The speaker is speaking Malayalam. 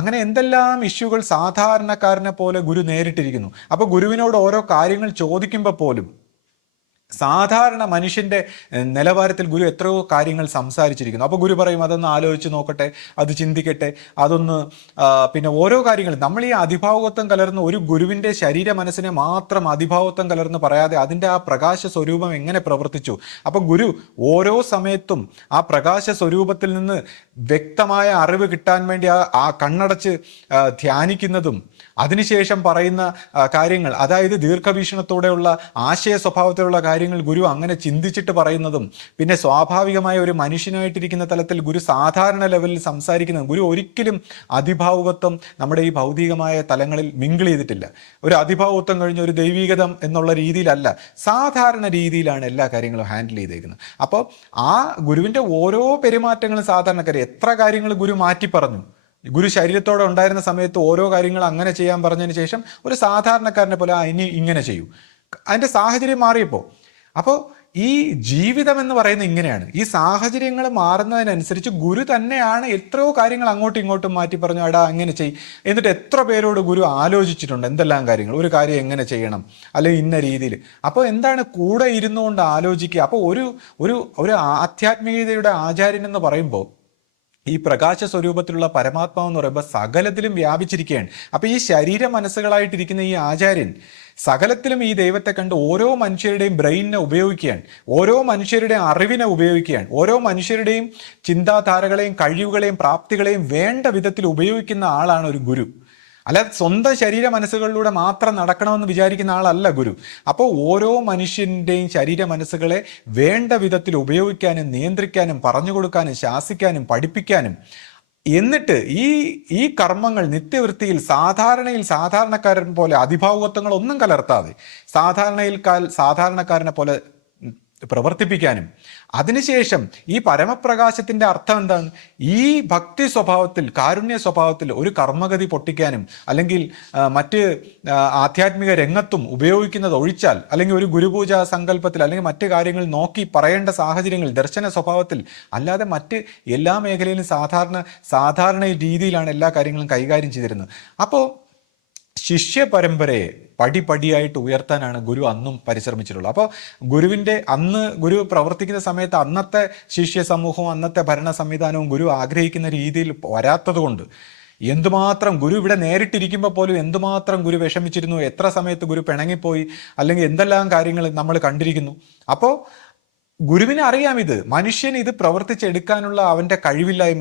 അങ്ങനെ എന്തെല്ലാം ഇഷ്യൂകൾ സാധാരണക്കാരനെ പോലെ ഗുരു നേരിട്ടിരിക്കുന്നു. അപ്പോൾ ഗുരുവിനോട് ഓരോ കാര്യങ്ങൾ ചോദിക്കുമ്പോൾ പോലും സാധാരണ മനുഷ്യന്റെ നിലവാരത്തിൽ ഗുരു എത്രയോ കാര്യങ്ങൾ സംസാരിച്ചിരിക്കുന്നു. അപ്പോൾ ഗുരു പറയും, അതൊന്ന് ആലോചിച്ച് നോക്കട്ടെ, അത് ചിന്തിക്കട്ടെ, അതൊന്ന് പിന്നെ ഓരോ കാര്യങ്ങൾ നമ്മൾ ഈ അതിഭാവത്വം കലർന്ന് ഒരു ഗുരുവിന്റെ ശരീര മനസ്സിനെ മാത്രം അതിഭാവത്വം കലർന്ന് പറയാതെ അതിൻ്റെ ആ പ്രകാശ സ്വരൂപം എങ്ങനെ പ്രവർത്തിച്ചു. അപ്പോൾ ഗുരു ഓരോ സമയത്തും ആ പ്രകാശ സ്വരൂപത്തിൽ നിന്ന് വ്യക്തമായ അറിവ് കിട്ടാൻ വേണ്ടി ആ കണ്ണടച്ച് ധ്യാനിക്കുന്നതും അതിനുശേഷം പറയുന്ന കാര്യങ്ങൾ, അതായത് ദീർഘവീക്ഷണത്തോടെയുള്ള ആശയ സ്വഭാവത്തിലുള്ള കാര്യങ്ങൾ ഗുരു അങ്ങനെ ചിന്തിച്ചിട്ട് പറയുന്നതും, പിന്നെ സ്വാഭാവികമായ ഒരു മനുഷ്യനായിട്ടിരിക്കുന്ന തലത്തിൽ ഗുരു സാധാരണ ലെവലിൽ സംസാരിക്കുന്നതും. ഗുരു ഒരിക്കലും അതിഭാവുകത്വം നമ്മുടെ ഈ ഭൗതികമായ തലങ്ങളിൽ മിങ്കിൾ ചെയ്തിട്ടില്ല. ഒരു അതിഭാവുകത്വം കഴിഞ്ഞ ഒരു ദൈവികതം എന്നുള്ള രീതിയിലല്ല, സാധാരണ രീതിയിലാണ് എല്ലാ കാര്യങ്ങളും ഹാൻഡിൽ ചെയ്തേക്കുന്നത്. അപ്പോൾ ആ ഗുരുവിൻ്റെ ഓരോ പെരുമാറ്റങ്ങളും സാധാരണക്കാർ എത്ര കാര്യങ്ങൾ ഗുരു മാറ്റി പറഞ്ഞു. ഗുരു ശരീരത്തോടെ ഉണ്ടായിരുന്ന സമയത്ത് ഓരോ കാര്യങ്ങൾ അങ്ങനെ ചെയ്യാൻ പറഞ്ഞതിന് ശേഷം ഒരു സാധാരണക്കാരനെ പോലെ ഇനി ഇങ്ങനെ ചെയ്യൂ, അതിൻ്റെ സാഹചര്യം മാറിയപ്പോൾ. അപ്പോൾ ഈ ജീവിതം എന്ന് പറയുന്നത് ഇങ്ങനെയാണ്. ഈ സാഹചര്യങ്ങൾ മാറുന്നതിനനുസരിച്ച് ഗുരു തന്നെയാണ് എത്രയോ കാര്യങ്ങൾ അങ്ങോട്ടും ഇങ്ങോട്ടും മാറ്റി പറഞ്ഞു, എടാ അങ്ങനെ ചെയ്യും. എന്നിട്ട് എത്ര പേരോട് ഗുരു ആലോചിച്ചിട്ടുണ്ട് എന്തെല്ലാം കാര്യങ്ങൾ, ഒരു കാര്യം എങ്ങനെ ചെയ്യണം, അല്ലെങ്കിൽ ഇന്ന രീതിയിൽ. അപ്പോൾ എന്താണ്, കൂടെ ഇരുന്നുകൊണ്ട് ആലോചിക്കുക. അപ്പോൾ ഒരു ആധ്യാത്മികതയുടെ ആചാര്യൻ എന്ന് പറയുമ്പോൾ ഈ പ്രകാശ സ്വരൂപത്തിലുള്ള പരമാത്മാവ് എന്ന് പറയുമ്പോൾ സകലത്തിലും വ്യാപിച്ചിരിക്കുകയാണ്. അപ്പോൾ ഈ ശരീര മനസ്സുകളായിട്ടിരിക്കുന്ന ഈ ആചാര്യൻ സകലത്തിലും ഈ ദൈവത്തെ കണ്ട് ഓരോ മനുഷ്യരുടെയും ബ്രെയിനിനെ ഉപയോഗിക്കുകയാണ്, ഓരോ മനുഷ്യരുടെയും അറിവിനെ ഉപയോഗിക്കുകയാണ്, ഓരോ മനുഷ്യരുടെയും ചിന്താധാരകളെയും കഴിവുകളെയും പ്രാപ്തികളെയും വേണ്ട വിധത്തിൽ ഉപയോഗിക്കുന്ന ആളാണ് ഒരു ഗുരു. അല്ലാതെ സ്വന്തം ശരീര മനസ്സുകളിലൂടെ മാത്രം നടക്കണമെന്ന് വിചാരിക്കുന്ന ആളല്ല ഗുരു. അപ്പോൾ ഓരോ മനുഷ്യൻ്റെയും ശരീര മനസ്സുകളെ വേണ്ട വിധത്തിൽ ഉപയോഗിക്കാനും നിയന്ത്രിക്കാനും പറഞ്ഞു കൊടുക്കാനും ശാസിക്കാനും പഠിപ്പിക്കാനും, എന്നിട്ട് ഈ കർമ്മങ്ങൾ നിത്യവൃത്തിയിൽ സാധാരണക്കാരൻ പോലെ അതിഭാവുകത്വങ്ങളൊന്നും കലർത്താതെ സാധാരണക്കാരനെ പോലെ പ്രവർത്തിപ്പിക്കാനും, അതിനുശേഷം ഈ പരമപ്രകാശത്തിൻ്റെ അർത്ഥം എന്താണ്, ഈ ഭക്തി സ്വഭാവത്തിൽ കാരുണ്യ സ്വഭാവത്തിൽ ഒരു കർമ്മഗതി പൊട്ടിക്കാനും അല്ലെങ്കിൽ മറ്റ് ആധ്യാത്മിക രംഗത്തും ഉപയോഗിക്കുന്നത് ഒഴിച്ചാൽ, അല്ലെങ്കിൽ ഒരു ഗുരുപൂജ സങ്കല്പത്തിൽ അല്ലെങ്കിൽ മറ്റ് കാര്യങ്ങൾ നോക്കി പറയേണ്ട സാഹചര്യങ്ങൾ ദർശന സ്വഭാവത്തിൽ അല്ലാതെ മറ്റ് എല്ലാ മേഖലയിലും സാധാരണ രീതിയിലാണ് എല്ലാ കാര്യങ്ങളും കൈകാര്യം ചെയ്തിരുന്നത്. അപ്പോൾ ശിഷ്യ പരമ്പരയെ പടിപടിയായിട്ട് ഉയർത്താനാണ് ഗുരു അന്നും പരിശ്രമിച്ചിട്ടുള്ളത്. അപ്പോൾ അന്ന് ഗുരു പ്രവർത്തിക്കുന്ന സമയത്ത് അന്നത്തെ ശിഷ്യ സമൂഹവും അന്നത്തെ ഭരണ സംവിധാനവും ഗുരു ആഗ്രഹിക്കുന്ന രീതിയിൽ വരാത്തത് കൊണ്ട് എന്തുമാത്രം ഗുരു ഇവിടെ നേരിട്ടിരിക്കുമ്പോൾ പോലും എന്തുമാത്രം ഗുരു വിഷമിച്ചിരുന്നു, എത്ര സമയത്ത് ഗുരു പിണങ്ങിപ്പോയി, അല്ലെങ്കിൽ എന്തെല്ലാം കാര്യങ്ങൾ നമ്മൾ കണ്ടിരിക്കുന്നു. അപ്പോൾ ഗുരുവിനെ അറിയാം, ഇത് മനുഷ്യൻ ഇത് പ്രവർത്തിച്ചെടുക്കാനുള്ള അവൻ്റെ കഴിവില്ലായ്മ